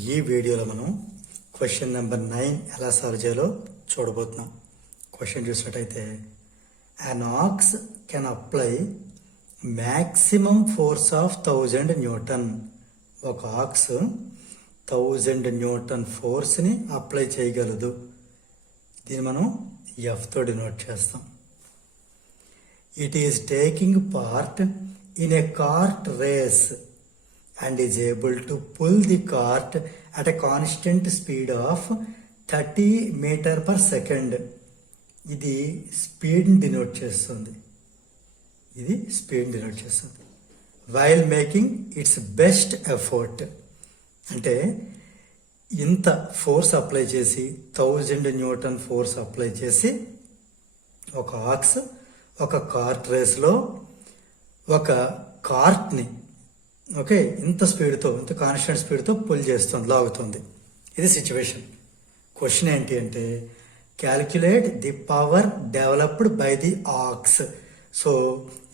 ఈ వీడియోలో మనం క్వశ్చన్ నెంబర్ 9 ఎలా సాల్వ్ చేయాలో చూడబోతున్నాం. క్వశ్చన్ చూసినట్టయితే an ox can apply maximum force of 1000 newton. ఒక ఆక్స్ 1000 న్యూటన్ ఫోర్స్ని అప్లై చేయగలదు. దీన్ని మనం ఎఫ్ తో డినోట్ చేస్తాం. It is taking part in a cart race and is able to pull the cart at a constant speed of 30 meter per second. ఇది speed denote చేస్తుంది. While making it's best effort. అంటే ఇంత force apply చేసి 1000 Newton force apply చేసి ఒక aux ఒక cart రేస్లో ఒక కార్ట్ని ఇంత స్పీడ్తో ఇంత కాన్స్టెంట్ స్పీడ్తో పుల్ చేస్తుంది, లాగుతుంది. ఇది సిచ్యువేషన్. క్వశ్చన్ ఏంటి అంటే calculate the power developed by the aux. So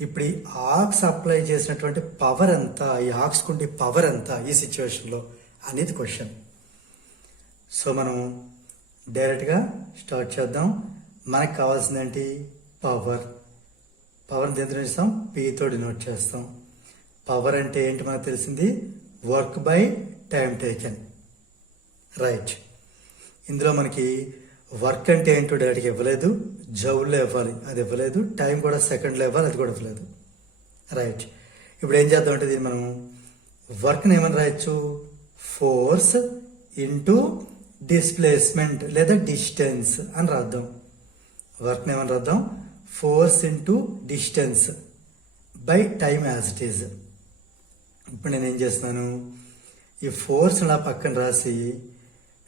ఇప్పుడు ఈ ఆక్స్ అప్లై చేసినటువంటి పవర్ ఎంత, ఈ ఆక్స్కు ఉండే పవర్ ఎంత ఈ సిచ్యువేషన్లో అనేది క్వశ్చన్. సో మనం డైరెక్ట్గా స్టార్ట్ చేద్దాం. మనకు కావాల్సింది ఏంటి? పవర్ని దేంతో చేస్తాం? పీతో డినోట్ చేస్తాం. పవర్ అంటే ఏంటి మనకు తెలిసింది? Work by time taken, right. ఇందులో మనకి వర్క్ అంటే ఏంటో డైరెక్ట్గా ఇవ్వలేదు, జౌల్లో ఇవ్వాలి, అది ఇవ్వలేదు. టైం కూడా సెకండ్లో ఇవ్వాలి, అది కూడా ఇవ్వలేదు, రైట్. ఇప్పుడు ఏం చేద్దాం అంటే దీన్ని మనం వర్క్ని ఏమని రాయొచ్చు? ఫోర్స్ ఇంటూ డిస్ప్లేస్మెంట్ లేదా డిస్టెన్స్ అని రాద్దాం. వర్క్ని ఏమని రాద్దాం? Force into distance by time as it is. ఇప్పుడు నేను ఏం చేస్తున్నాను? ఈ ఫోర్స్ ఇలా పక్కన రాసి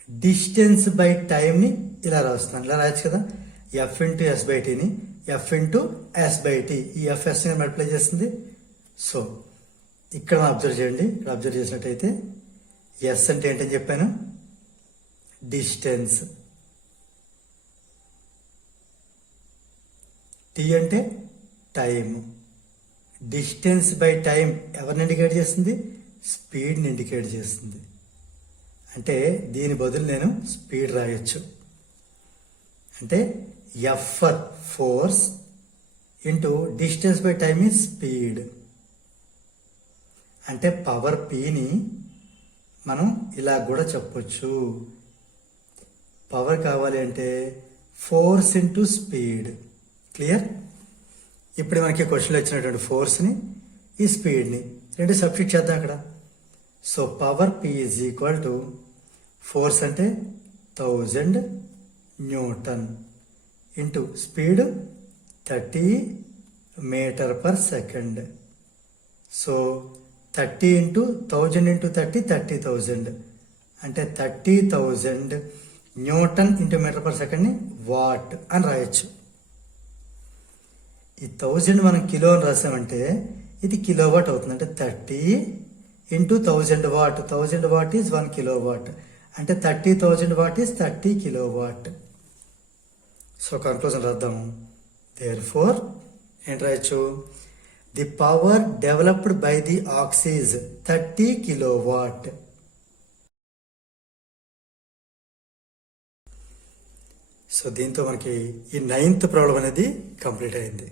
డిస్టెన్స్ బై టైంని ఇలా రాస్తున్నాను. ఇలా రాయచ్చు కదా. ఎఫ్ ఇంటూ ఎస్ బై టీని F into S by T, ఈ ఎఫ్ఎస్ని మల్టిప్లై చేస్తుంది. సో ఇక్కడ అబ్జర్వ్ చేయండి. ఇక్కడ అబ్జర్వ్ చేసినట్టయితే ఎస్ అంటే ఏంటని చెప్పాను? డిస్టెన్స్. టీ అంటే టైం. డిస్టెన్స్ బై టైం ఎవరిని ఇండికేట్ చేస్తుంది? స్పీడ్ని ఇండికేట్ చేస్తుంది. అంటే దీని బదులు నేను స్పీడ్ రాయొచ్చు. అంటే F for force into distance by time is speed. అంటే పవర్ పీని మనం ఇలా కూడా చెప్పొచ్చు. పవర్ కావాలి అంటే ఫోర్స్ ఇంటూ స్పీడ్. క్లియర్? ఇప్పుడు మనకి క్వశ్చన్లో ఇచ్చినటువంటి ఫోర్స్ని ఈ స్పీడ్ని రెండు సబ్స్టిట్యూట్ చేద్దాం అక్కడ. So power P is equal to force అంటే 1000 newton into speed 30 metre per second. So 30 into 1000 into 30 30,000 అంటే 30,000 న్యూటన్ ఇంటూ మీటర్ పర్ సెకండ్ని వాట్ అని రాయొచ్చు. ఈ 1000 మనం కిలో అని రాసామంటే ఇది కిలో వాట్ అవుతుంది. అంటే 30 into 1000 watt. 1000 watt is 1 kilowatt. అంటే 30,000 watt is 30 kilowatt. So conclusion రాద్దాము. దేర్ఫోర్ ఏంటి రాయొచ్చు? The power developed by the ox is 30 kilowatt. So దీంతో మనకి ఈ 9th ప్రాబ్లం అనేది కంప్లీట్ అయింది.